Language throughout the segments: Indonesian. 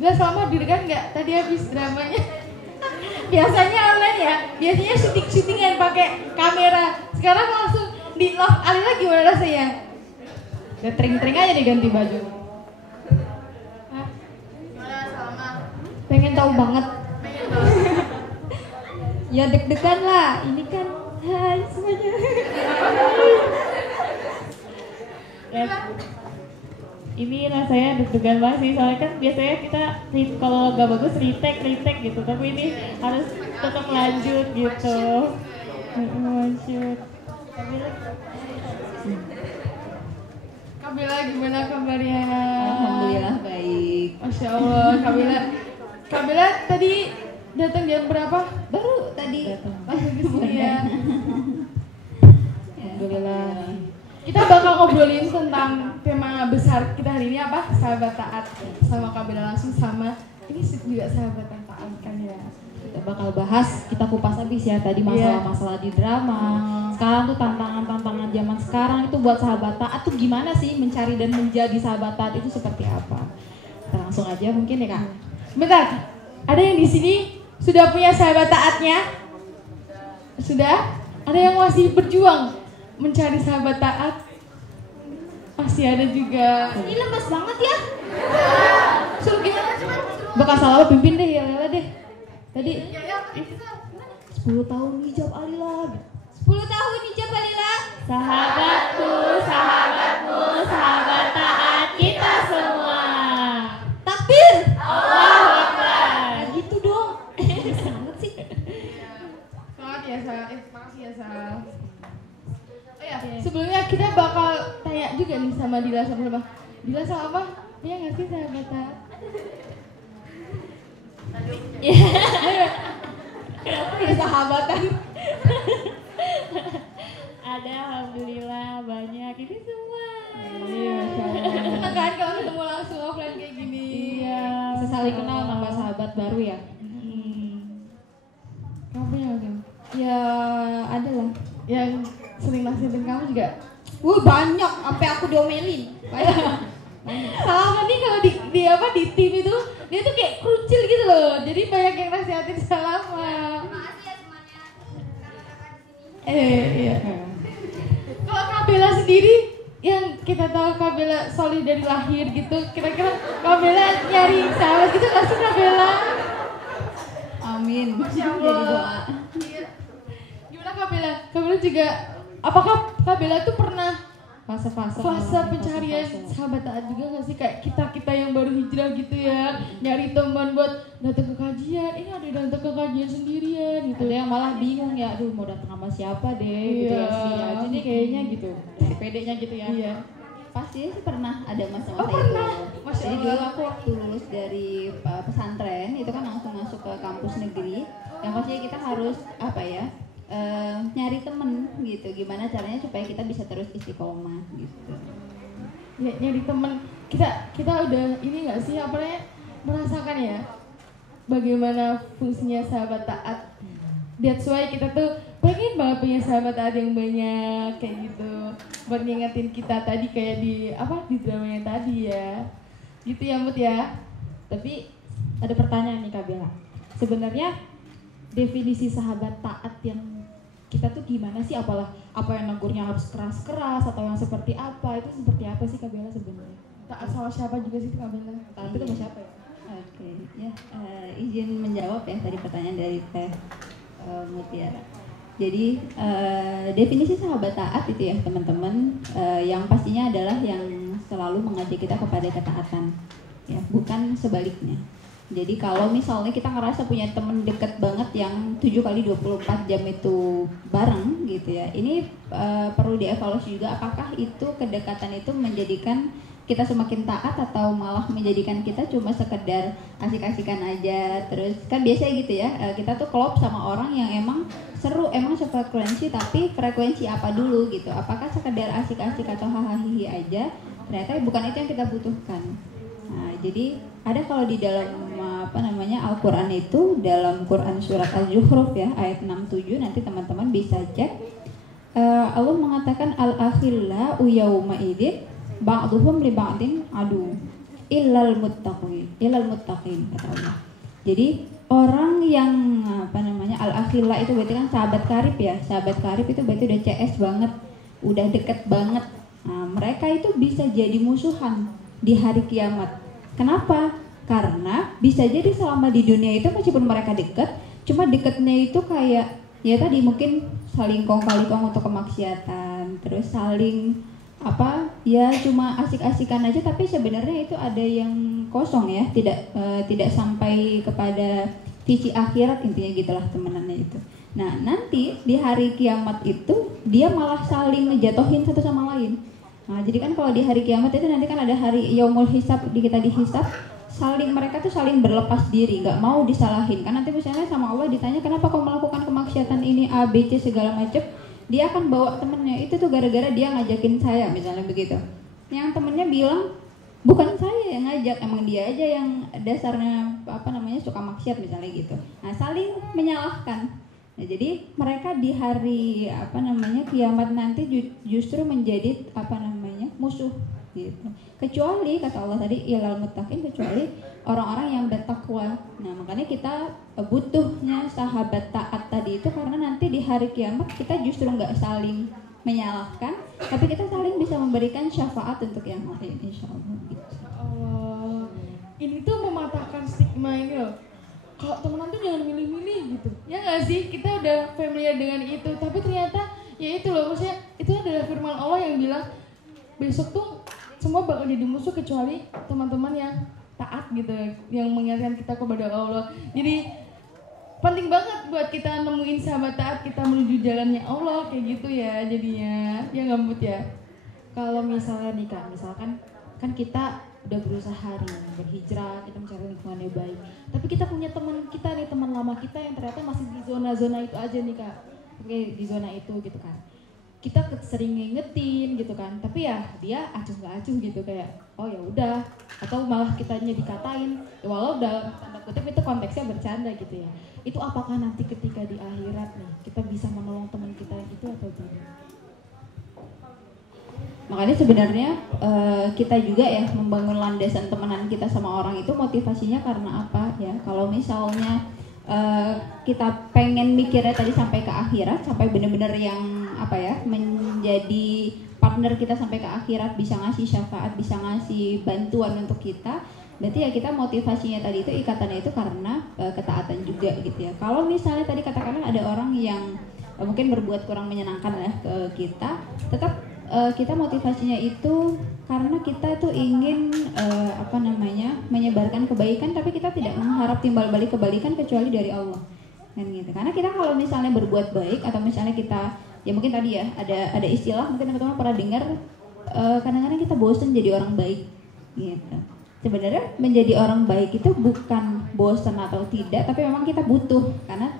Bila selama deg-degan nggak tadi habis dramanya? Biasanya online ya, biasanya syuting-syutingan pakai kamera. Sekarang langsung di love Alila gimana rasanya? Udah tring-tring aja diganti baju. Hah? Sama. Pengen tahu banget. Ya deg-degan lah, ini kan hai semuanya. Ya, ini rasanya deg-degan banget sih, soalnya kan biasanya kita kalau gak bagus retake gitu, tapi ini harus tetap lanjut gitu. Lanjut. Kabila gimana kabarnya? Alhamdulillah baik. Masya Allah, Kabila tadi datang jam berapa? Baru tadi Langsung ke sini ya. Alhamdulillah. Kita bakal ngobrolin tentang tema besar kita hari ini apa? Sahabat taat. Sama Kabila langsung sama ini juga sahabat yang taat kan ya. Kita bakal bahas, kita kupas habis ya tadi masalah-masalah di drama. Sekarang tuh tantangan-tantangan zaman sekarang itu buat sahabat taat tuh gimana sih, mencari dan menjadi sahabat taat itu seperti apa? Kita langsung aja mungkin ya Kak. Bentar, ada yang di sini sudah punya sahabat taatnya? Sudah? Ada yang masih berjuang mencari sahabat taat? Masih ada juga. Ini lemas banget ya. Suruh gimana? Bakal salah pimpin deh ya Lela deh. Tadi Ya, 10 tahun hijab Alila. 10 tahun hijab Alila. Sahabatku, sahabat taat kita semua. Takbir. Allahu Akbar. Gitu dong. Sangat sih. semangat ya Sal. Makasih ya Sal. Oh ya, sebelumnya kita bakal tanya juga nih sama Dila sama Dila sama apa? Dia nggak sih sahabat taat? Kenapa ya sahabatan? Ada alhamdulillah banyak ini semua. Iya, senang kan kalau ketemu langsung offline kayak gini. Iya, saling kenal nambah sahabat baru ya. Kamu punya nggak? Ya ada lah. Yang sering nasihatin kamu juga? Banyak, sampai aku diomelin. Banyak. Salama nih kalau di apa di tim itu dia tuh kayak krucil gitu loh. Jadi banyak yang nasihatin Salama. Makasih ya semuanya. Kakak-kakak di sini. Iya. Kalau Kabela sendiri yang kita tahu Kabela solid dari lahir gitu, kira-kira Kabela nyari sahabat gitu nggak sih Kabela? Amin. Masya Jadi doa. Allah. Iya. Gimana Kabela? Kabela juga, apakah Kabela tuh pernah Fase-fase pencarian sahabat taat juga nggak sih, kayak kita yang baru hijrah gitu ya, nyari teman buat datang ke kajian, ini ada yang datang ke kajian sendirian gitu. Ada yang malah bingung ya, aduh mau datang sama siapa deh gitu ya, Iya. si aja nih kayaknya gitu, si pedenya gitu ya. Iya. Pasti sih pernah ada masa-masa Oh, itu. pernah? Masya Jadi Allah. dulu aku waktu lulus dari pesantren itu kan langsung masuk ke kampus negeri. Yang pastinya kita harus apa ya? Nyari temen gitu. Gimana caranya supaya kita bisa terus istiqomah gitu. Ya, nyari teman, kita udah ini nggak sih apa namanya, merasakan ya bagaimana fungsinya sahabat taat. That's why kita tuh pengen banget punya sahabat taat yang banyak kayak gitu, buat ngingetin kita tadi kayak di dramanya tadi ya, gitu ya Mut ya. Tapi ada pertanyaan nih Kak Bella, sebenarnya definisi sahabat taat yang kita tuh gimana sih, apa yang negurnya harus keras-keras atau yang seperti apa, itu seperti apa sih Kak Bella sebenarnya? Taat sama siapa juga sih Kak Bella? Taat itu sama siapa ya? Oke, ya izin menjawab ya tadi pertanyaan dari Teh Mutiara. Jadi definisi sahabat taat itu ya teman-teman, yang pastinya adalah yang selalu mengajak kita kepada ketaatan, ya bukan sebaliknya. Jadi kalau misalnya kita ngerasa punya temen deket banget yang 7 kali 24 jam itu bareng gitu ya, ini perlu dievaluasi juga apakah itu kedekatan itu menjadikan kita semakin taat atau malah menjadikan kita cuma sekedar asik-asikan aja. Terus kan biasanya gitu ya, kita tuh klop sama orang yang emang seru, emang sefrekuensi, tapi frekuensi apa dulu gitu, apakah sekedar asik-asik atau hahaha aja, ternyata bukan itu yang kita butuhkan. Nah, jadi ada kalau di dalam Al-Quran itu, dalam Quran surat Al-Zukhruf ya ayat 67, nanti teman-teman bisa cek. Allah mengatakan al-akhillau yawma idzin ba'duhum li ba'din adu. illal muttaqin kata Allah. Jadi orang yang al-akhilla itu berarti kan sahabat karib ya. Sahabat karib itu berarti udah CS banget, udah deket banget. Nah, mereka itu bisa jadi musuhan di hari kiamat. Kenapa? Karena bisa jadi selama di dunia itu meskipun mereka deket, cuma deketnya itu kayak ya tadi mungkin saling kong kali kong untuk kemaksiatan, terus saling ya cuma asik-asikan aja, tapi sebenarnya itu ada yang kosong ya, tidak sampai kepada visi akhirat, intinya gitulah temenannya itu. Nah nanti di hari kiamat itu dia malah saling ngejatohin satu sama lain. Nah jadi kan kalau di hari kiamat itu nanti kan ada hari yaumul hisab, kita dihisab, mereka tuh saling berlepas diri, nggak mau disalahin. Kan nanti misalnya sama Allah ditanya kenapa kau melakukan kemaksiatan ini A, B, C segala macam, dia akan bawa temennya, itu tuh gara-gara dia ngajakin saya misalnya begitu. Yang temennya bilang bukan saya yang ngajak, emang dia aja yang dasarnya suka maksiat misalnya gitu. Nah saling menyalahkan. Nah, jadi mereka di hari kiamat nanti justru menjadi musuh gitu. Kecuali kata Allah tadi ilal muttaqin, kecuali orang-orang yang bertakwa. Nah makanya kita butuhnya sahabat taat tadi itu, karena nanti di hari kiamat kita justru nggak saling menyalahkan, tapi kita saling bisa memberikan syafaat untuk yang lain, insyaallah. Allah, ini tuh mematahkan stigma ini loh. Kalau temenan tuh jangan milih-milih gitu, ya nggak sih? Kita udah familiar dengan itu, tapi ternyata ya itu loh, maksudnya itu adalah firman Allah yang bilang besok tuh semua bakal jadi musuh kecuali teman-teman yang taat gitu, yang mengingatkan kita kepada Allah. Jadi penting banget buat kita nemuin sahabat taat, kita menuju jalannya Allah kayak gitu ya jadinya. Ya Gambut ya. Kalau misalnya nih Kak, misalkan kan kita udah berusaha nih berhijrah, kita mencari lingkungan yang baik, tapi kita punya teman kita nih, teman lama kita yang ternyata masih di zona-zona itu aja nih Kak, oke di zona itu gitu kan. Kita sering ngingetin gitu kan, tapi ya dia acuh nggak acuh gitu, kayak oh ya udah, atau malah kitanya dikatain ya, walau dalam tanda kutip itu konteksnya bercanda gitu ya. Itu apakah nanti ketika di akhirat nih kita bisa menolong teman kita yang itu atau tidak? Makanya sebenarnya kita juga ya membangun landasan temenan kita sama orang itu motivasinya karena apa ya? Kalau misalnya kita pengen mikirnya tadi sampai ke akhirat, sampai benar-benar yang menjadi partner kita sampai ke akhirat, bisa ngasih syafaat, bisa ngasih bantuan untuk kita, berarti ya kita motivasinya tadi itu, ikatannya itu karena ketaatan juga gitu ya. Kalau misalnya tadi katakanlah ada orang yang mungkin berbuat kurang menyenangkan ya ke kita, tetap kita motivasinya itu karena kita tuh ingin menyebarkan kebaikan, tapi kita tidak mengharap timbal balik kebaikan kecuali dari Allah kan gitu. Karena kita kalau misalnya berbuat baik, atau misalnya kita ya mungkin tadi ya ada istilah mungkin teman-teman pernah dengar, kadang-kadang kita bosan jadi orang baik gitu. Sebenarnya menjadi orang baik itu bukan bosan atau tidak, tapi memang kita butuh, karena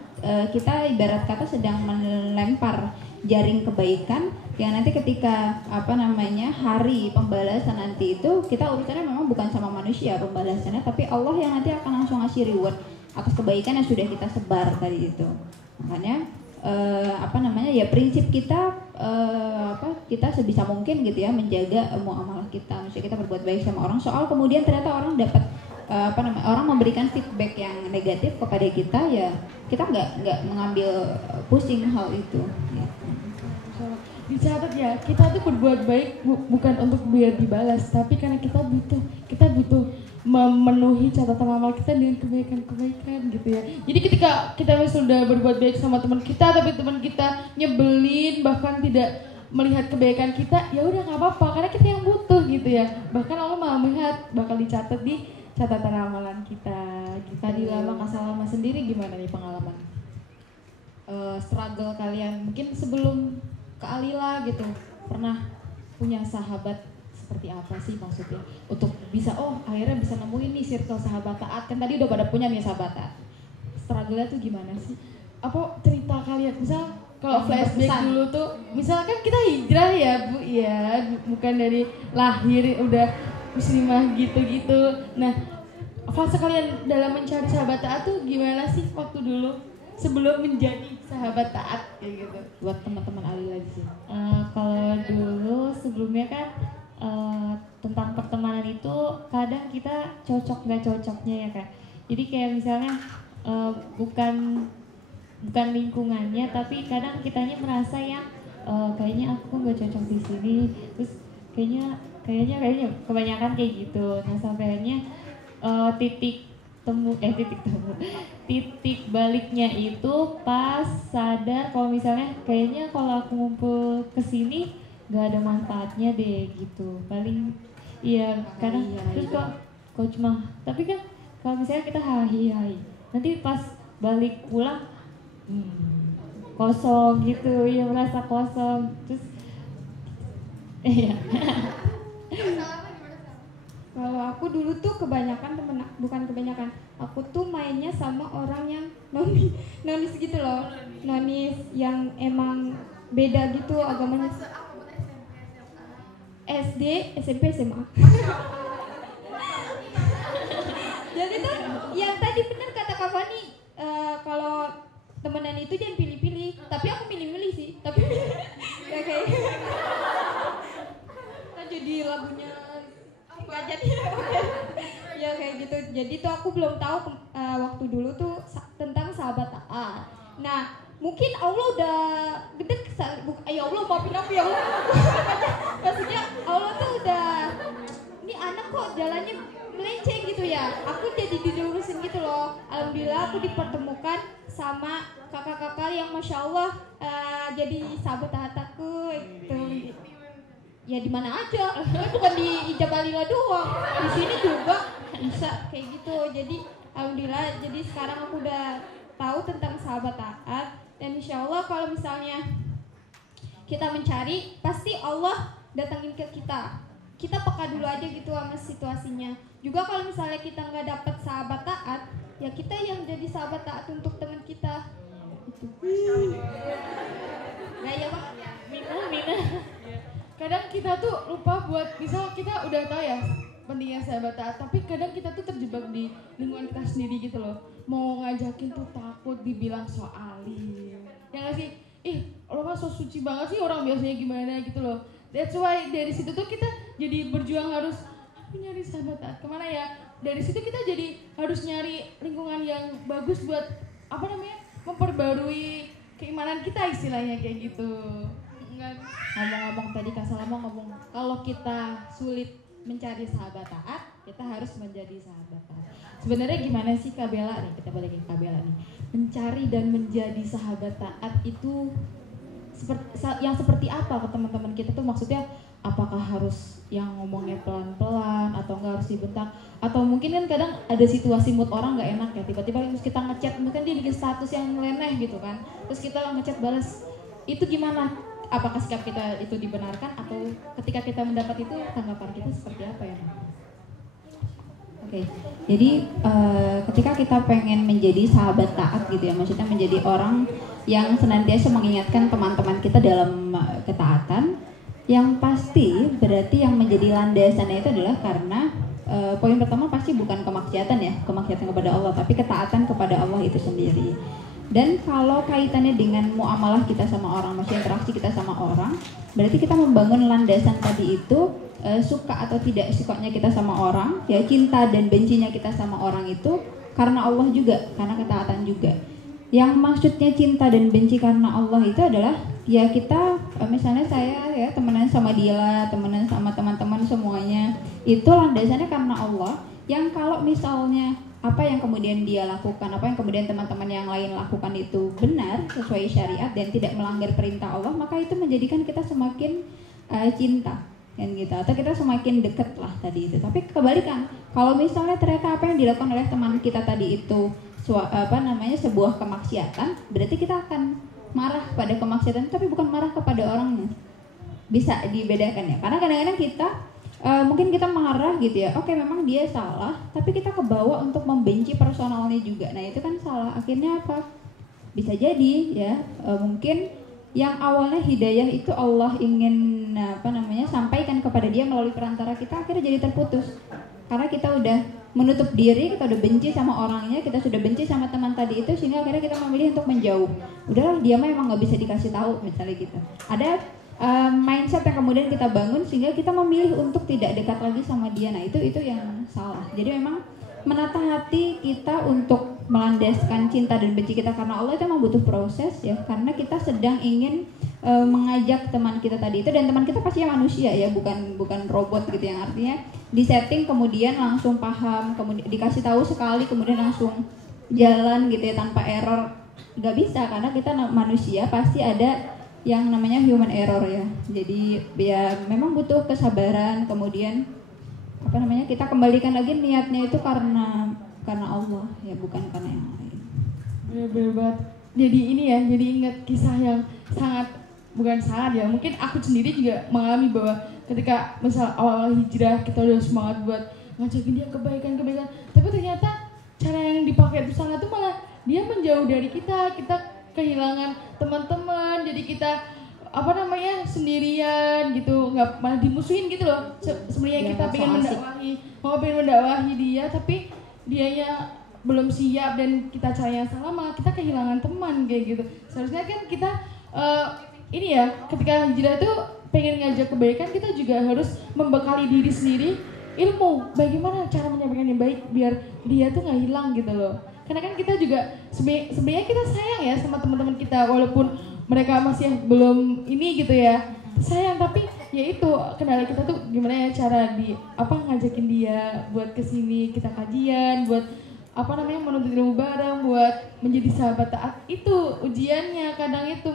kita ibarat kata sedang melempar jaring kebaikan yang nanti ketika hari pembalasan nanti itu, kita urusannya memang bukan sama manusia pembalasannya, tapi Allah yang nanti akan langsung ngasih reward atas kebaikan yang sudah kita sebar tadi itu. Makanya ya prinsip kita kita sebisa mungkin gitu ya menjaga muamalah kita, misalnya kita berbuat baik sama orang, soal kemudian ternyata orang dapat orang memberikan feedback yang negatif kepada kita, ya kita nggak mengambil pusing hal itu ya. Dicatat ya, kita tuh berbuat baik bukan untuk biar dibalas, tapi karena kita butuh memenuhi catatan amal kita dengan kebaikan-kebaikan gitu ya. Jadi ketika kita sudah berbuat baik sama teman kita, tapi teman kita nyebelin, bahkan tidak melihat kebaikan kita, ya udah nggak apa-apa, karena kita yang butuh gitu ya. Bahkan Allah malah melihat, bakal dicatat di catatan amalan kita. Tadi lama Kasalama sendiri gimana nih pengalaman struggle kalian mungkin sebelum ke Alila gitu, pernah punya sahabat seperti apa sih maksudnya untuk bisa akhirnya bisa nemuin nih circle sahabat taat, kan tadi udah pada punya nih sahabat taat, struggle-nya tuh gimana sih? Apa cerita kalian, misal kalau flashback dulu tuh, misalkan kita hijrah ya Bu ya, bukan dari lahir udah muslimah gitu-gitu. Nah fase kalian dalam mencari sahabat taat tuh gimana sih waktu dulu sebelum menjadi sahabat taat kayak gitu, buat teman-teman Alila di sini? Kalau dulu sebelumnya kan tentang pertemanan itu kadang kita cocok nggak cocoknya ya Kak. Jadi kayak misalnya bukan lingkungannya, tapi kadang kitanya merasa yang kayaknya aku nggak cocok di sini, terus kayaknya kebanyakan kayak gitu. Nah sampai akhirnya titik baliknya itu pas sadar kalau misalnya kayaknya kalau aku ngumpul kesini nggak ada manfaatnya deh gitu. Paling iya kadang terus kok cuma, tapi kan kalau misalnya kita hai nanti pas balik pulang kosong gitu ya, merasa kosong terus iya. Kalau aku dulu tuh bukan kebanyakan, aku tuh mainnya sama orang yang nonis gitu loh, nonis yang emang beda gitu agamanya. SD, SMP, SMA. Jadi tuh yang tadi bener kata Kak Fani, kalau temenan itu jangan pilih-pilih. Tapi aku milih-milih sih. Tapi ya kayak kan jadi lagunya nggak jadi. Ya kayak gitu. Jadi tuh aku belum tahu waktu dulu tuh tentang sahabat taat. Nah mungkin Allah udah gede ya Allah maafin aku ya Allah. Maksudnya Allah tuh udah, ini anak kok jalannya melenceng gitu ya, aku jadi dilurusin gitu loh. Alhamdulillah aku dipertemukan sama kakak-kakak yang masya Allah jadi sahabat aku gitu. Ya di mana aja, bukan di Ijab Alila doang, di sini juga bisa kayak gitu. Jadi alhamdulillah, jadi sekarang aku udah tahu tentang sahabat taat, dan insya Allah kalau misalnya kita mencari, pasti Allah datangin ke kita. Kita peka dulu aja gitu sama situasinya. Juga kalau misalnya kita nggak dapet sahabat taat, ya kita yang jadi sahabat taat untuk teman kita. Nah ya Pak. Mina. Kadang kita tuh lupa buat, misal kita udah tahu ya pentingnya sahabat taat, tapi kadang kita tuh terjebak di lingkungan kita sendiri gitu loh. Mau ngajakin tuh takut dibilang so alim. Ya nggak sih? Lo mah so suci banget sih, orang biasanya gimana gitu loh. That's why dari situ tuh kita jadi berjuang harus nyari sahabat taat kemana ya. Dari situ kita jadi harus nyari lingkungan yang bagus buat memperbarui keimanan kita, istilahnya kayak gitu. Ngomong-ngomong tadi Kak Salama ngomong kalau kita sulit mencari sahabat taat, kita harus menjadi sahabat taat. Sebenarnya gimana sih Kak Bella nih? Kita balikin Kak Bella nih. Mencari dan menjadi sahabat taat itu seperti apa ke teman-teman kita tuh, maksudnya apakah harus yang ngomongnya pelan-pelan atau enggak harus dibentak, atau mungkin kan kadang ada situasi mood orang nggak enak ya, tiba-tiba terus kita ngechat, mungkin dia bikin status yang nyeleneh gitu kan, terus kita ngechat balas, itu gimana? Apakah sikap kita itu dibenarkan, atau ketika kita mendapat itu tanggapan kita seperti apa ya? Oke, jadi ketika kita pengen menjadi sahabat taat gitu ya, maksudnya menjadi orang yang senantiasa mengingatkan teman-teman kita dalam ketaatan, yang pasti berarti yang menjadi landasannya itu adalah karena poin pertama pasti bukan kemaksiatan ya, kemaksiatan kepada Allah, tapi ketaatan kepada Allah itu sendiri. Dan kalau kaitannya dengan muamalah kita sama orang, maksudnya interaksi kita sama orang, berarti kita membangun landasan tadi itu, suka atau tidak sukanya kita sama orang, ya cinta dan bencinya kita sama orang itu karena Allah juga, karena ketaatan juga. Yang maksudnya cinta dan benci karena Allah itu adalah ya kita, misalnya saya ya temenan sama Dila, temenan sama teman-teman semuanya, itu landasannya karena Allah. Yang kalau misalnya apa yang kemudian dia lakukan, apa yang kemudian teman-teman yang lain lakukan itu benar sesuai syariat dan tidak melanggar perintah Allah, maka itu menjadikan kita semakin cinta kan gitu, atau kita semakin dekat lah tadi itu. Tapi kebalikan, kalau misalnya ternyata apa yang dilakukan oleh teman kita tadi itu sebuah kemaksiatan, berarti kita akan marah pada kemaksiatan, tapi bukan marah kepada orangnya. Bisa dibedakan ya, karena kadang-kadang kita mungkin kita marah gitu ya, oke memang dia salah, tapi kita kebawa untuk membenci personalnya juga. Nah itu kan salah. Akhirnya apa? Bisa jadi ya mungkin yang awalnya hidayah itu Allah ingin sampaikan kepada dia melalui perantara kita, akhirnya jadi terputus karena kita udah menutup diri, kita udah benci sama orangnya, kita sudah benci sama teman tadi itu, sehingga akhirnya kita memilih untuk menjauh. Udahlah, dia mah emang nggak bisa dikasih tahu misalnya gitu. Ada mindset yang kemudian kita bangun sehingga kita memilih untuk tidak dekat lagi sama dia. Nah itu yang salah. Jadi memang menata hati kita untuk melandaskan cinta dan benci kita karena Allah itu memang butuh proses ya, karena kita sedang ingin mengajak teman kita tadi itu, dan teman kita pastinya manusia ya, bukan robot gitu, yang artinya disetting kemudian langsung paham, kemudian dikasih tahu sekali kemudian langsung jalan gitu ya tanpa error, nggak bisa, karena kita manusia pasti ada yang namanya human error ya. Jadi ya memang butuh kesabaran, kemudian kita kembalikan lagi niatnya itu karena Allah ya, bukan karena yang lain. Bener banget. Jadi ini ya, jadi ingat kisah yang bukan sangat ya, mungkin aku sendiri juga mengalami bahwa ketika misal awal hijrah kita udah semangat buat ngajakin dia kebaikan, tapi ternyata cara yang dipakai itu sana tuh malah dia menjauh dari kita kehilangan teman-teman, jadi kita sendirian gitu, nggak, malah dimusuhin gitu loh. Sebenarnya kita pengen mendakwahi dia, tapi dianya belum siap dan kita cara yang salah, malah kita kehilangan teman kayak gitu. Seharusnya kan kita ini ya, ketika hijrah itu pengen ngajak kebaikan, kita juga harus membekali diri sendiri ilmu bagaimana cara menyampaikan yang baik biar dia tuh nggak hilang gitu loh. Karena kan kita juga sebenarnya kita sayang ya sama teman-teman kita, walaupun mereka masih belum ini gitu ya, sayang, tapi ya itu kendala kita tuh gimana ya cara ngajakin dia buat kesini, kita kajian, buat menuntut ilmu bareng, buat menjadi sahabat taat. Itu ujiannya kadang itu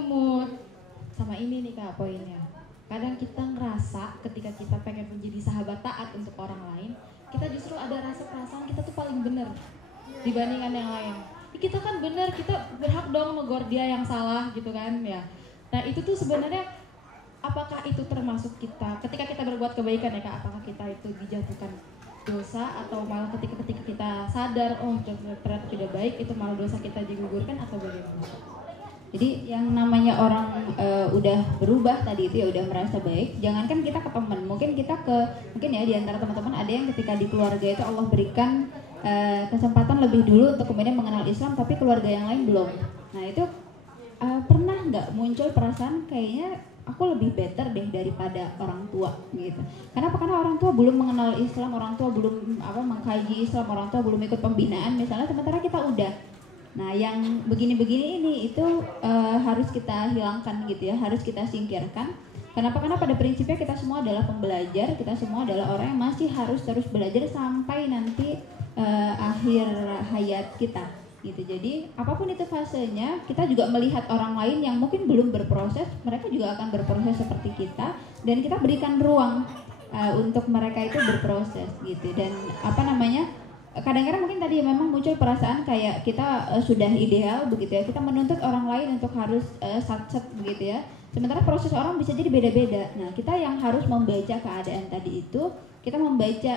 Sama ini nih Kak poinnya, kadang kita ngerasa ketika kita pengen menjadi sahabat taat untuk orang lain, kita justru ada rasa perasaan kita tuh paling benar dibandingkan yang lain. Kita kan benar, kita berhak dong negor dia yang salah gitu kan ya. Nah itu tuh sebenarnya apakah itu termasuk kita ketika kita berbuat kebaikan ya Kak, apakah kita itu dijatuhkan dosa, atau malah ketika kita sadar ternyata tidak baik, itu malah dosa kita digugurkan, atau bagaimana? Jadi yang namanya orang udah berubah tadi itu ya, udah merasa baik, jangankan kita ke teman, mungkin ya di antara teman-teman ada yang ketika di keluarga itu Allah berikan kesempatan lebih dulu untuk kemudian mengenal Islam, tapi keluarga yang lain belum. Nah itu pernah nggak muncul perasaan kayaknya aku lebih better deh daripada orang tua gitu. Kenapa? Karena orang tua belum mengenal Islam, orang tua belum mengkaji Islam, orang tua belum ikut pembinaan misalnya, sementara kita udah. Nah yang begini-begini ini itu harus kita hilangkan gitu ya, harus kita singkirkan. Kenapa? Karena pada prinsipnya kita semua adalah pembelajar, kita semua adalah orang yang masih harus terus belajar sampai nanti akhir hayat kita gitu. Jadi apapun itu fasenya, kita juga melihat orang lain yang mungkin belum berproses, mereka juga akan berproses seperti kita, dan kita berikan ruang untuk mereka itu berproses gitu. Dan kadang-kadang mungkin tadi memang muncul perasaan kayak kita sudah ideal begitu ya, kita menuntut orang lain untuk harus sat-set begitu ya, sementara proses orang bisa jadi beda-beda. Nah kita yang harus membaca keadaan tadi itu, kita membaca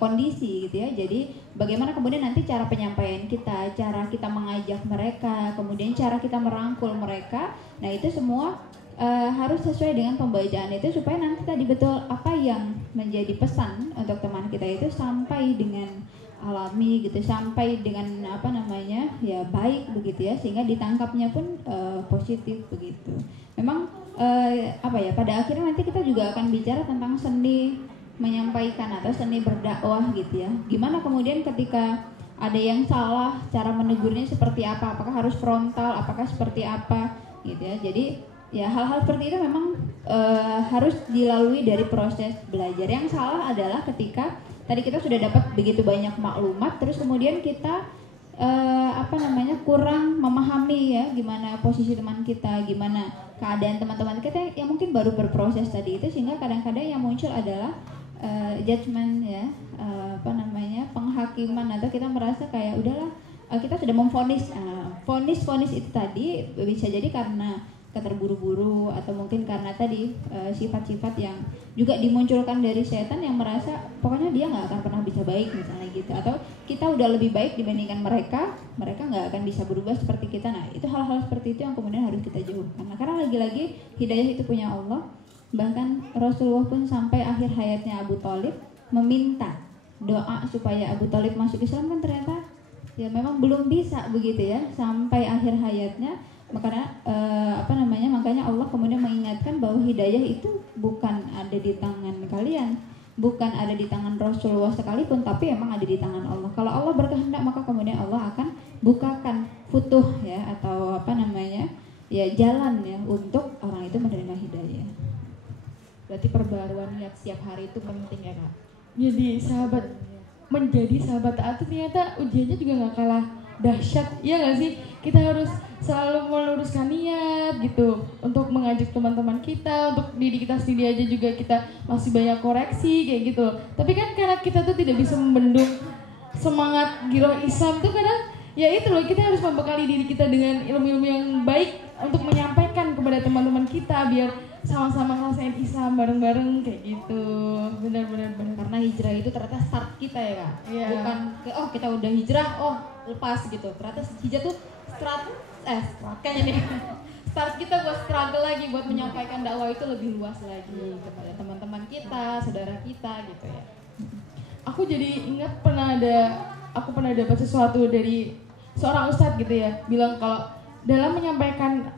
kondisi gitu ya. Jadi bagaimana kemudian nanti cara penyampaian kita, cara kita mengajak mereka, kemudian cara kita merangkul mereka. Nah itu semua harus sesuai dengan pembacaan itu, supaya nanti tadi betul apa yang menjadi pesan untuk teman kita itu sampai dengan alami gitu, sampai dengan baik begitu ya, sehingga ditangkapnya pun positif begitu. Memang pada akhirnya nanti kita juga akan bicara tentang seni menyampaikan atau seni berdakwah gitu ya. Gimana kemudian ketika ada yang salah, cara menegurnya seperti apa, apakah harus frontal, apakah seperti apa gitu ya. Jadi ya hal-hal seperti itu memang harus dilalui dari proses belajar. Yang salah adalah ketika tadi kita sudah dapat begitu banyak maklumat, terus kemudian kita kurang memahami ya gimana posisi teman kita, gimana keadaan teman-teman kita yang mungkin baru berproses tadi itu, sehingga kadang-kadang yang muncul adalah judgement ya, penghakiman, atau kita merasa kayak udahlah kita sudah memvonis. Vonis itu tadi bisa jadi karena keterburu-buru, atau mungkin karena tadi sifat-sifat yang juga dimunculkan dari setan yang merasa pokoknya dia nggak akan pernah bisa baik misalnya gitu, atau kita udah lebih baik dibandingkan mereka nggak akan bisa berubah seperti kita. Nah itu hal-hal seperti itu yang kemudian harus kita jauhkan. Nah, karena lagi-lagi hidayah itu punya Allah. Bahkan Rasulullah pun sampai akhir hayatnya Abu Thalib meminta doa supaya Abu Thalib masuk Islam, kan ternyata ya memang belum bisa begitu ya, sampai akhir hayatnya Makanya Allah kemudian mengingatkan bahwa hidayah itu bukan ada di tangan kalian, bukan ada di tangan Rasulullah sekalipun, tapi emang ada di tangan Allah. Kalau Allah berkehendak maka kemudian Allah akan bukakan futuh ya, atau jalan ya untuk orang itu menerima hidayah. Berarti perbaruan niat setiap hari itu penting ya Kak. Jadi menjadi sahabat taat itu ternyata ujiannya juga nggak kalah dahsyat, ya nggak sih? Kita harus selalu meluruskan niat gitu untuk mengajak teman-teman kita, untuk diri kita sendiri aja juga kita masih banyak koreksi kayak gitu. Tapi kan karena kita tuh tidak bisa membendung semangat giroh Islam tuh kadang ya itu loh, kita harus membekali diri kita dengan ilmu-ilmu yang baik untuk menyampaikan kepada teman-teman kita biar sama-sama ngerasain Islam bareng-bareng kayak gitu. Benar-benar. Karena hijrah itu ternyata start kita ya Kak. Iya. Bukan kita udah hijrah, lepas gitu. Ternyata hijrah tuh kayaknya nih. Start kita buat struggle lagi, buat menyampaikan dakwah itu lebih luas lagi kepada teman-teman kita, saudara kita gitu ya. Aku jadi ingat aku pernah dapat sesuatu dari seorang ustadz gitu ya, bilang kalau dalam menyampaikan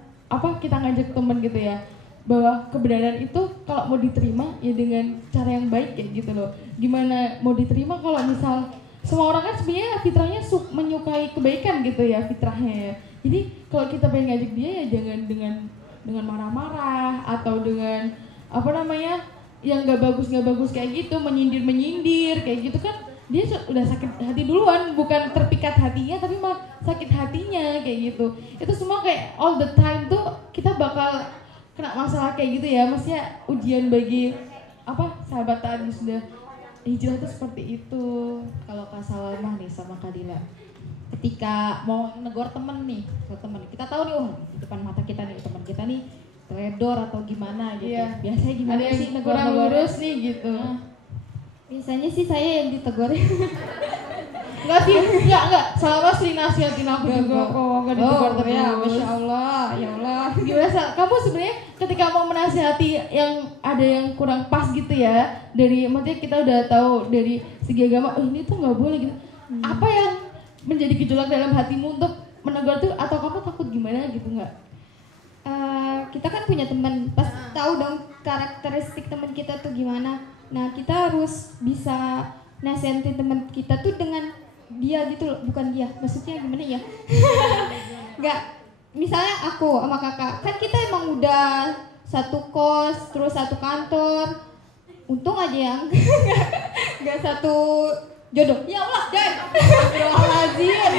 kita ngajak teman gitu ya, bahwa kebenaran itu kalau mau diterima ya dengan cara yang baik kayak gitu loh. Gimana mau diterima kalau misal semua orang kan sebenarnya fitrahnya menyukai kebaikan gitu ya, fitrahnya ya. Jadi kalau kita pengen ngajak dia ya jangan dengan marah-marah atau dengan yang nggak bagus kayak gitu, menyindir kayak gitu kan, dia udah sakit hati duluan, bukan terpikat hatinya tapi malah sakit hatinya kayak gitu. Itu semua kayak all the time tuh kita bakal kena masalah kayak gitu ya. Maksudnya ujian bagi sahabat taat sudah hijrah itu seperti itu. Kalau Kak Salamah nih sama Kak Dila, ketika mau negor temen nih, kita tahu nih di depan mata kita nih teman kita nih teledor atau gimana gitu. Iya. Biasanya gimana ada sih yang kurang lurus nih gitu. Biasanya sih saya yang ditegur. Enggak. Salah sering nasihatin aku juga kok, enggak ditegur terus. Ya, Masya Allah, ya Allah. Gimana kamu sebenarnya ketika mau menasihati yang ada yang kurang pas gitu ya, maksudnya kita udah tahu dari segi agama, ini tuh nggak boleh gitu. Apa yang menjadi gejolak dalam hatimu untuk menegur tuh, atau kamu takut gimana gitu nggak? Kita kan punya teman, pas tahu dong karakteristik teman kita tuh gimana. Nah, kita harus bisa nasihatin teman kita tuh dengan dia gitu loh, bukan dia. Maksudnya gimana ya? Enggak. Misalnya aku sama kakak, kan kita emang udah satu kos, terus satu kantor. Untung aja yang enggak satu jodoh. Ya Allah, jangan. Astagfirullahaladzim.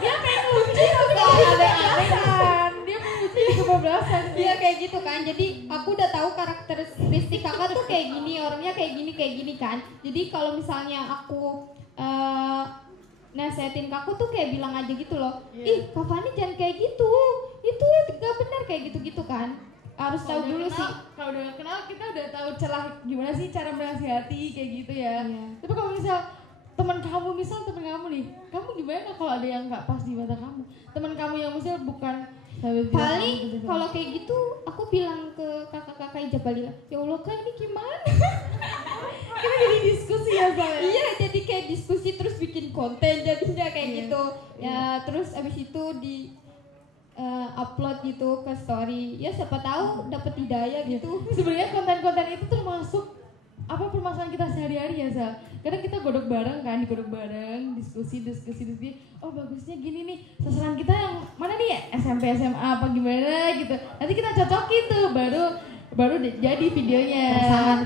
Dia pengen uji Enggak ada kan. Dia pengen uji kebablasan. Iya kayak gitu kan. Jadi aku udah tahu karakteristik kakak tuh kayak gini, orangnya kayak gini kan. Jadi kalau misalnya aku nasihatin kakak tuh kayak bilang aja gitu loh. Ih, Kak Fani jangan kayak gitu. Itu gak benar kayak gitu-gitu kan. Harus tahu dulu sih. Kalau udah kenal kita udah tahu celah gimana sih cara menasihati kayak gitu ya. Iya. Tapi kalau misal teman kamu nih, kamu gimana kalau ada yang nggak pas di mata kamu? Teman kamu yang misal bukan paling kalau kayak gitu aku bilang ke kakak-kakak Jabalila, ya Allah Kak ini gimana? kita jadi diskusi ya soalnya. Iya jadi kayak diskusi terus bikin konten jadinya kayak gitu. Ya terus abis itu di upload gitu ke story. Ya siapa tahu dapat hidayah gitu. Sebenarnya konten-konten itu termasuk permasalahan kita sehari-hari ya Zal. Kadang kita digodok bareng, diskusi. Oh bagusnya gini nih, sasaran kita yang mana nih ya? SMP, SMA apa gimana gitu. Nanti kita cocokin tuh, baru jadi videonya.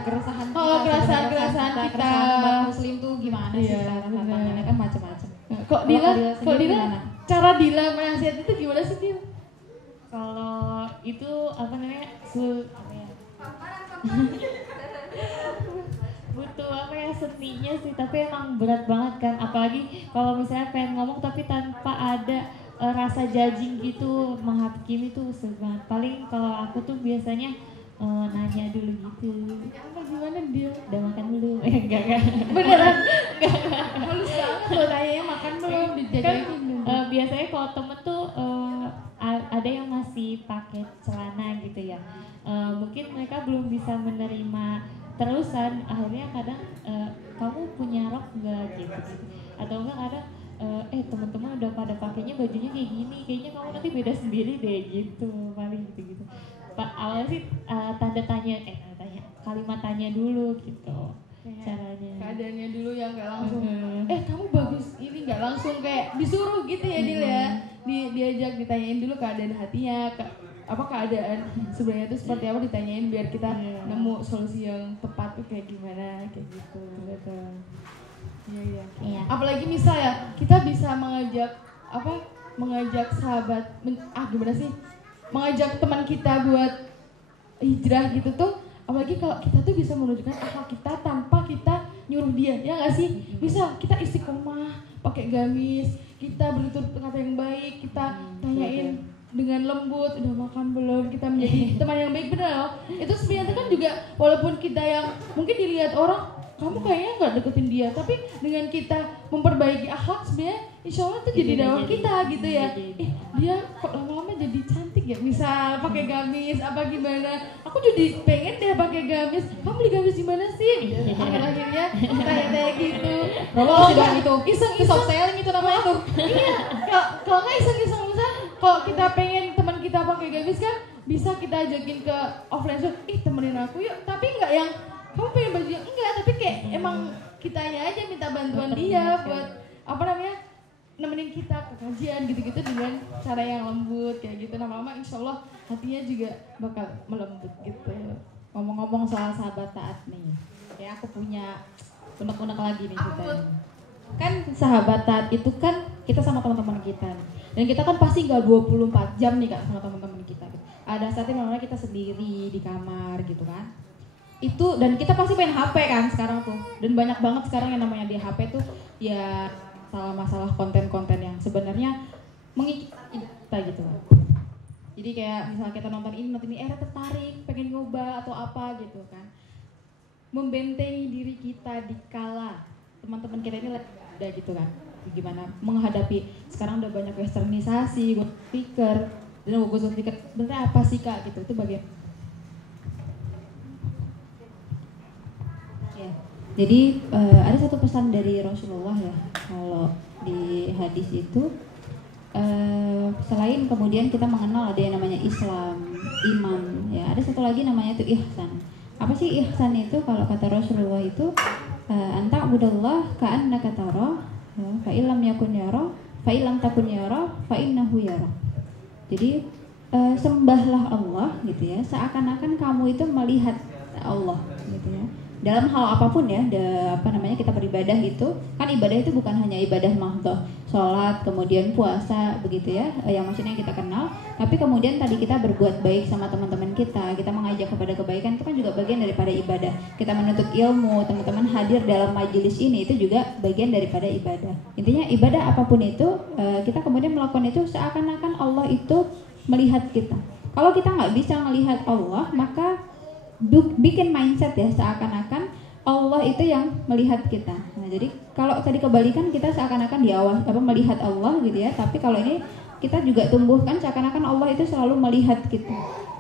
Keresahan kita. Keresahan kita. Umat muslim tuh gimana sih cara tantangannya kan macam-macam. Kok Dila cara Dila menasihat itu gimana sih Dila? Kalau itu butuh seninya sih, tapi emang berat banget kan, apalagi kalau misalnya pengen ngomong tapi tanpa ada rasa judging gitu, menghakimi tuh sulit banget. Paling kalau aku tuh biasanya nanya dulu gitu. Gimana dia? Udah makan belum? Enggak. Beneran? Halus banget loh, nanyanya makan belum, dijajakin. Biasanya kalau temen tuh ada yang masih pakai celana gitu ya. Mungkin mereka belum bisa menerima terusan, akhirnya kadang kamu punya rok nggak gitu, atau enggak kadang teman-teman udah pada pakainya bajunya kayak gini, kayaknya kamu nanti beda sendiri deh gitu, paling gitu. Awalnya sih tanda tanya kalimat tanya dulu gitu caranya. Keadaannya dulu yang nggak langsung kamu bagus ini, nggak langsung kayak disuruh gitu ya Dil ya. Diajak ditanyain dulu keadaan hatinya, keadaan sebenarnya itu seperti apa, ditanyain biar kita nemu solusi yang tepat tuh kayak gimana, kayak gitu. Betul. Iya. Apalagi misal ya kita bisa mengajak sahabat gimana sih, mengajak teman kita buat hijrah gitu tuh, apalagi kalau kita tuh bisa menunjukkan akhlak kita tanpa kita nyuruh dia, ya nggak sih? Bisa kita istiqomah pakai gamis, kita bertutur kata yang baik, kita tanyain dengan lembut udah makan belum, kita menjadi teman yang baik, benar loh. Itu sebenarnya kan juga walaupun kita yang mungkin dilihat orang kamu kayaknya nggak deketin dia, tapi dengan kita memperbaiki akhlak sebenarnya insya Allah itu jadi dakwah kita gitu ya. Dia kok lama-lama jadi cantik ya, misal pakai gamis apa gimana, aku jadi pengen deh pakai gamis, kamu beli gamis di mana sih? Akhirnya kayak gitu. Kalau sudah itu iseng-iseng soft selling itu namanya tuh. Iya, kalau nggak iseng-iseng misal kalau kita pengen teman kita pakai gamis kan bisa kita ajakin ke offline shop, temenin aku yuk, tapi nggak yang kamu pengen baju yang enggak, tapi kayak emang kitanya aja minta bantuan dia buat nemenin kita ke kajian gitu-gitu dengan cara yang lembut kayak gitu. Lama-lama insya Allah hatinya juga bakal melembut gitu. Ngomong-ngomong soal sahabat taat nih, kayak aku punya unek-unek lagi nih ceritanya. Kan sahabat taat itu kan kita sama teman-teman kita, dan kita kan pasti nggak 24 jam nih Kak sama teman-teman kita. Ada saatnya memang kita sendiri di kamar gitu kan. Itu dan kita pasti main HP kan sekarang tuh, dan banyak banget sekarang yang namanya di HP tuh ya masalah konten-konten yang sebenarnya mengikuti kita gitu kan. Jadi kayak misalnya kita nonton ini tertarik pengen nyoba atau apa gitu kan, membentengi diri kita dikala teman-teman kita ini lagi ada gitu kan. Gimana menghadapi sekarang udah banyak westernisasi, gue speaker dan gue speaker sebenarnya apa sih Kak gitu, itu bagian. Jadi ada satu pesan dari Rasulullah ya, kalau di hadis itu selain kemudian kita mengenal ada yang namanya Islam, iman, ya ada satu lagi namanya itu ihsan. Apa sih ihsan itu? Kalau kata Rasulullah itu anta budallah ka'annaka tara, fa illam yakun yara, fa illam takun yara, fa innahu yara. Jadi sembahlah Allah gitu ya, seakan-akan kamu itu melihat Allah gitu ya. Dalam hal apapun ya, kita beribadah itu kan, ibadah itu bukan hanya ibadah mahdhah, sholat, kemudian puasa begitu ya, yang maksudnya kita kenal, tapi kemudian tadi kita berbuat baik sama teman-teman kita mengajak kepada kebaikan, itu kan juga bagian daripada ibadah. Kita menuntut ilmu, teman-teman hadir dalam majelis ini, itu juga bagian daripada ibadah. Intinya ibadah apapun itu, kita kemudian melakukan itu seakan-akan Allah itu melihat kita. Kalau kita nggak bisa melihat Allah, maka bikin mindset ya seakan-akan Allah itu yang melihat kita. Nah, jadi kalau tadi kebalikan kita seakan-akan melihat Allah gitu ya, tapi kalau ini kita juga tumbuhkan seakan-akan Allah itu selalu melihat kita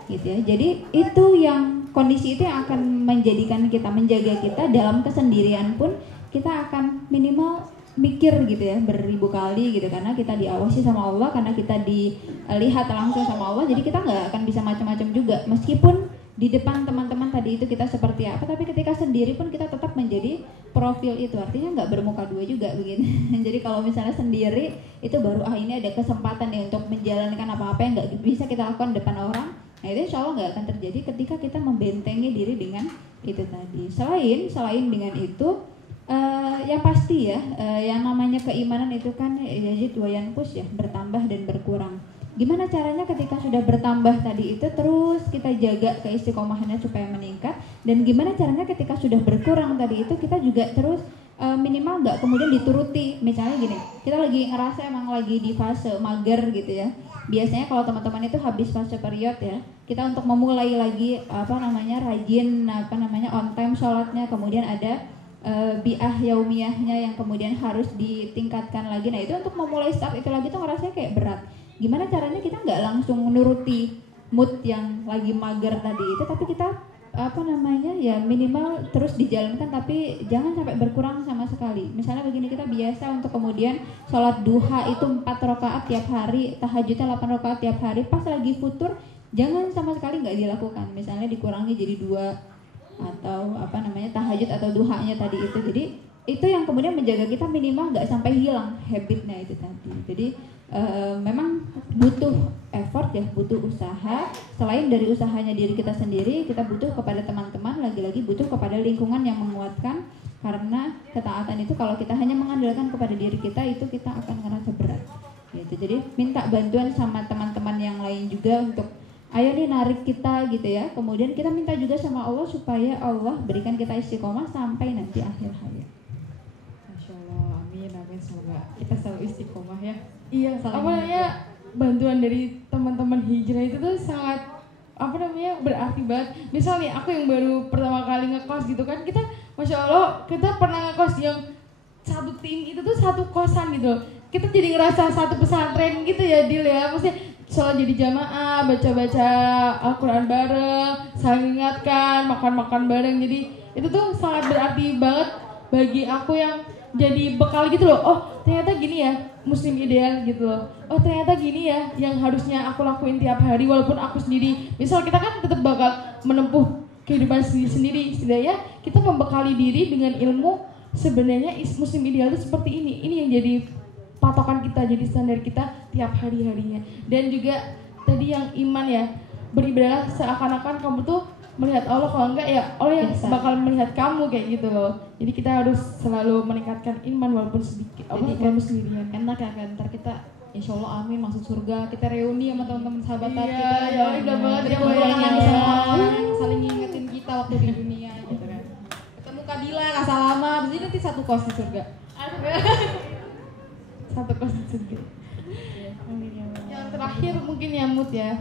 gitu ya. Jadi itu yang kondisi itu yang akan menjadikan kita, menjaga kita dalam kesendirian pun kita akan minimal mikir gitu ya beribu kali gitu, karena kita diawasi sama Allah, karena kita dilihat langsung sama Allah, jadi kita nggak akan bisa macam-macam juga. Meskipun di depan teman-teman tadi itu kita seperti apa, tapi ketika sendiri pun kita tetap menjadi profil itu, artinya nggak bermuka dua juga begini. Jadi kalau misalnya sendiri itu baru ini ada kesempatan nih untuk menjalankan apa-apa yang nggak bisa kita lakukan depan orang. Nah itu insya Allah nggak akan terjadi ketika kita membentengi diri dengan itu tadi. Selain dengan itu yang pasti ya, yang namanya keimanan itu kan yazid wa yanqus ya, bertambah dan berkurang. Gimana caranya ketika sudah bertambah tadi itu terus kita jaga keistiqomahannya supaya meningkat, dan gimana caranya ketika sudah berkurang tadi itu kita juga terus minimal nggak kemudian dituruti. Misalnya gini, kita lagi ngerasa emang lagi di fase mager gitu ya. Biasanya kalau teman-teman itu habis fase period ya, kita untuk memulai lagi rajin on time sholatnya, kemudian ada bi'ah yaumiyahnya yang kemudian harus ditingkatkan lagi. Nah itu untuk memulai start itu lagi tuh ngerasanya kayak berat. Gimana caranya kita nggak langsung menuruti mood yang lagi mager tadi itu, tapi kita apa namanya ya minimal terus dijalankan, tapi jangan sampai berkurang sama sekali. Misalnya begini, kita biasa untuk kemudian sholat duha itu 4 rakaat tiap hari, tahajudnya 8 rakaat tiap hari, pas lagi futur jangan sama sekali nggak dilakukan. Misalnya dikurangi jadi 2, atau apa namanya tahajud atau duhanya tadi itu. Jadi itu yang kemudian menjaga kita minimal nggak sampai hilang habitnya itu tadi. Jadi memang butuh effort ya, butuh usaha. Selain dari usahanya diri kita sendiri, kita butuh kepada teman-teman, lagi-lagi butuh kepada lingkungan yang menguatkan. Karena ketaatan itu kalau kita hanya mengandalkan kepada diri kita, itu kita akan ngerasa berat gitu. Jadi minta bantuan sama teman-teman yang lain juga untuk ayo nih narik kita gitu ya. Kemudian kita minta juga sama Allah supaya Allah berikan kita istiqomah sampai nanti akhir hayat. Masya Allah, amin, amin. Semoga kita selalu istiqomah ya. Iya, Saling apa namanya, bantuan dari teman-teman hijrah itu tuh sangat apa namanya berarti banget. Misal nih aku yang baru pertama kali ngekos gitu kan, kita Masya Allah kita pernah ngekos yang satu tim itu tuh satu kosan gitu. Kita jadi ngerasa satu pesantren gitu ya, Dil ya. Maksudnya sholat jadi jamaah, baca-baca Al-Quran bareng, saling ingatkan, makan-makan bareng. Jadi itu tuh sangat berarti banget bagi aku yang jadi bekal gitu loh. Oh ternyata gini ya muslim ideal gitu loh. Oh ternyata gini ya yang harusnya aku lakuin tiap hari, walaupun aku sendiri. Misal kita kan tetap bakal menempuh kehidupan sendiri-sendiri. Setidaknya kita membekali diri dengan ilmu sebenarnya muslim ideal itu seperti ini. Ini yang jadi patokan kita, jadi standar kita tiap hari-harinya. Dan juga tadi yang iman ya, beribadah seakan-akan kamu tuh melihat Allah, kalau enggak ya Allah yang bakal melihat kamu kayak gitu loh. Jadi kita harus selalu meningkatkan iman walaupun sedikit, walaupun sendirian. Enak ya kan, ntar kita insya Allah amin masuk surga, kita reuni sama teman-teman sahabat Iya, kita. ya udah banget ya Yang sama orang yang saling ngingetin kita waktu di dunia gitu kan. Ketemu Kadila, Kasalama, abis ini nanti satu kos di surga. Satu kos juga. Yang terakhir mungkin ya Mut ya.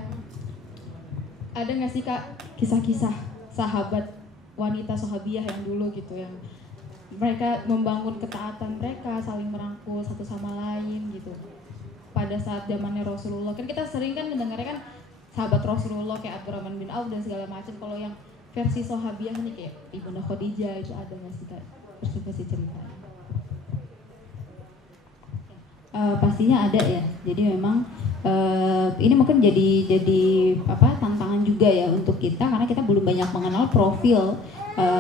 Ada nggak sih Kak kisah-kisah sahabat wanita sahabiah yang dulu gitu, yang mereka membangun ketaatan mereka, saling merangkul satu sama lain gitu pada saat zamannya Rasulullah? Kan kita sering kan mendengarnya kan sahabat Rasulullah kayak Abdurrahman bin Auf dan segala macam. Kalau yang versi sahabiah nih kayak Ibunda Khadijah itu ada nggak sih Kak versi cerita? Pastinya ada ya. Jadi memang ini mungkin jadi apa tantangan juga ya untuk kita, karena kita belum banyak mengenal profil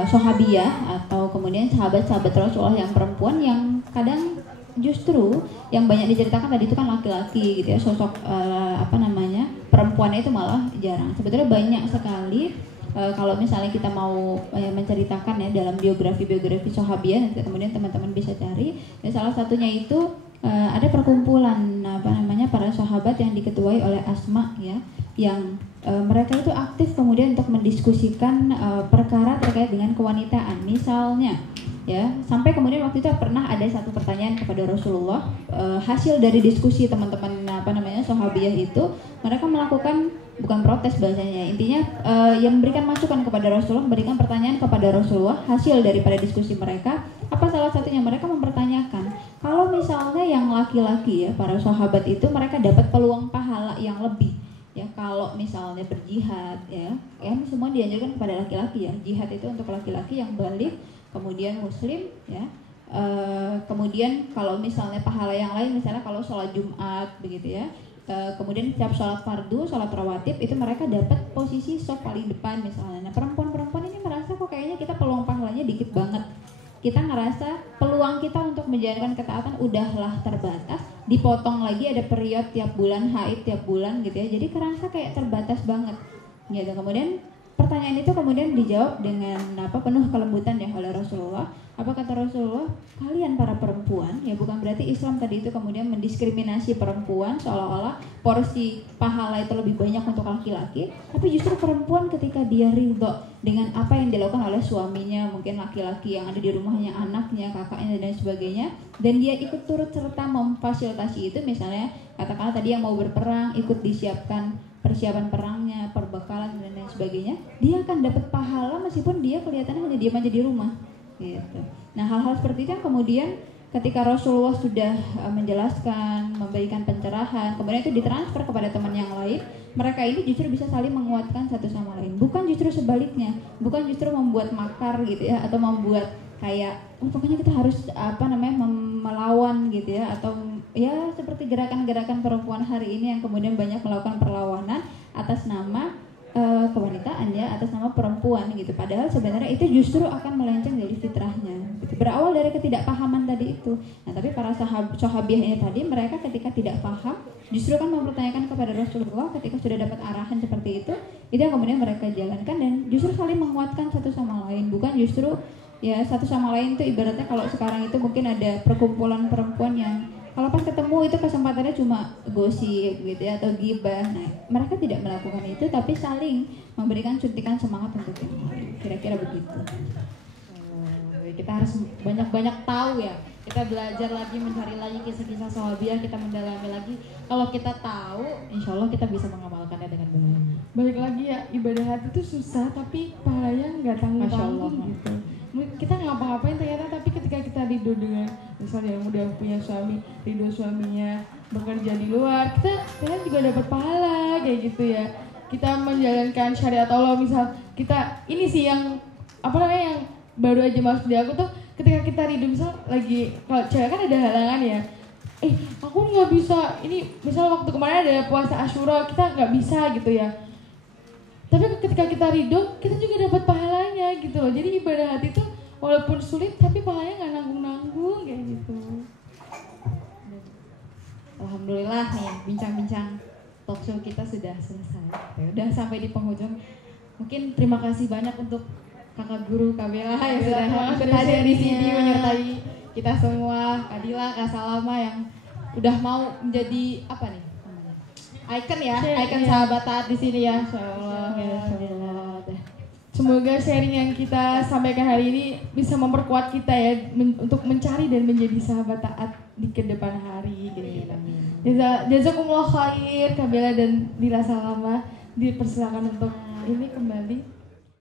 sahabiah atau kemudian sahabat-sahabat Rasulullah yang perempuan, yang kadang justru yang banyak diceritakan tadi itu kan laki-laki gitu ya, sosok apa namanya perempuannya itu malah jarang. Sebetulnya banyak sekali. Kalau misalnya kita mau menceritakan ya dalam biografi sahabiah, nanti kemudian teman-teman bisa cari. Dan salah satunya itu ada perkumpulan apa namanya para sahabat yang diketuai oleh Asma ya, yang mereka itu aktif kemudian untuk mendiskusikan perkara terkait dengan kewanitaan. Misalnya ya, sampai kemudian waktu itu pernah ada satu pertanyaan kepada Rasulullah. Hasil dari diskusi teman-teman apa namanya sahabiah itu, mereka melakukan bukan protes bahasanya, intinya yang memberikan masukan kepada Rasulullah, memberikan pertanyaan kepada Rasulullah. Hasil daripada diskusi mereka apa, salah satunya mereka mempertanyakan kalau misalnya yang laki-laki ya, para sahabat itu mereka dapat peluang pahala yang lebih ya kalau misalnya berjihad ya semua dianjurkan kepada laki-laki ya, jihad itu untuk laki-laki yang balik kemudian muslim ya. Kemudian kalau misalnya pahala yang lain, misalnya kalau sholat Jumat begitu ya, kemudian setiap sholat fardu, sholat rawatib itu mereka dapat posisi sop paling depan misalnya. Nah perempuan-perempuan ini merasa kok kayaknya kita peluang pahalanya dikit banget. Kita ngerasa peluang kita untuk menjalankan ketaatan udahlah terbatas, dipotong lagi ada periode tiap bulan, haid tiap bulan gitu ya. Jadi kerasa kayak terbatas banget gitu. Kemudian pertanyaan itu kemudian dijawab dengan penuh kelembutan ya oleh Rasulullah. Apa kata Rasulullah? Kalian para perempuan ya, bukan berarti Islam tadi itu kemudian mendiskriminasi perempuan seolah-olah porsi pahala itu lebih banyak untuk laki-laki, tapi justru perempuan ketika dia ridho dengan apa yang dilakukan oleh suaminya, mungkin laki-laki yang ada di rumahnya, anaknya, kakaknya dan sebagainya, dan dia ikut turut serta memfasilitasi itu, misalnya katakanlah tadi yang mau berperang ikut disiapkan persiapan perangnya, perbekalan dan lain sebagainya, dia akan dapat pahala meskipun dia kelihatannya hanya diam aja di rumah gitu. Nah hal-hal seperti itu yang kemudian ketika Rasulullah sudah menjelaskan, memberikan pencerahan, kemudian itu ditransfer kepada teman yang lain, mereka ini justru bisa saling menguatkan satu sama lain. Bukan justru sebaliknya, bukan justru membuat makar gitu ya, atau membuat kayak pokoknya kita harus melawan gitu ya, atau ya seperti gerakan-gerakan perempuan hari ini yang kemudian banyak melakukan perlawanan atas nama kewanitaan ya, atas nama perempuan gitu. Padahal sebenarnya itu justru akan melenceng dari fitrahnya gitu. Berawal dari ketidakpahaman tadi itu. Nah tapi para sahabiah ini tadi, mereka ketika tidak paham justru kan mempertanyakan kepada Rasulullah. Ketika sudah dapat arahan seperti itu yang kemudian mereka jalankan dan justru saling menguatkan satu sama lain. Bukan justru ya satu sama lain itu ibaratnya kalau sekarang itu mungkin ada perkumpulan perempuan yang kalau pas ketemu itu kesempatannya cuma gosip gitu ya, atau gibah. Nah, mereka tidak melakukan itu tapi saling memberikan suntikan semangat untuk yang lain. Kira-kira begitu. Kita harus banyak-banyak tahu ya. Kita belajar lagi, mencari lagi kisah-kisah sahabiah, kita mendalami lagi. Kalau kita tahu, insya Allah kita bisa mengamalkannya dengan baik. Balik lagi ya, ibadah hati itu susah tapi pahalanya nggak tanggung-tanggung gitu. Kita ngapa-ngapain ternyata, tapi ketika kita ridho dengan misalnya yang udah punya suami, ridho suaminya bekerja di luar, kita ternyata juga dapat pahala kayak gitu ya. Kita menjalankan syariat Allah, misal kita ini sih yang yang baru aja masuk di aku tuh, ketika kita ridho misal lagi, kalau cewek kan ada halangan ya, aku nggak bisa ini, misal waktu kemarin ada puasa Asyura kita nggak bisa gitu ya. Tapi ketika kita ridho, kita juga dapat pahalanya gitu loh. Jadi ibadah hati itu walaupun sulit, tapi pahalanya nggak nanggung-nanggung kayak gitu. Alhamdulillah nih, bincang-bincang talk show kita sudah selesai. Udah sampai di penghujung. Mungkin terima kasih banyak untuk kakak guru Kak Bella yang sudah hadir di sini menyertai kita semua. Kak Dila, Kak Salama yang udah mau menjadi apa nih? Icon ya, icon sahabat taat di sini ya. Insyaallah. Semoga sharing yang kita sampaikan hari ini bisa memperkuat kita ya untuk mencari dan menjadi sahabat taat di kedepan hari gitu. Jazakumullah khair, Kak Bella dan Dila Salama. Dipersilakan untuk ini kembali.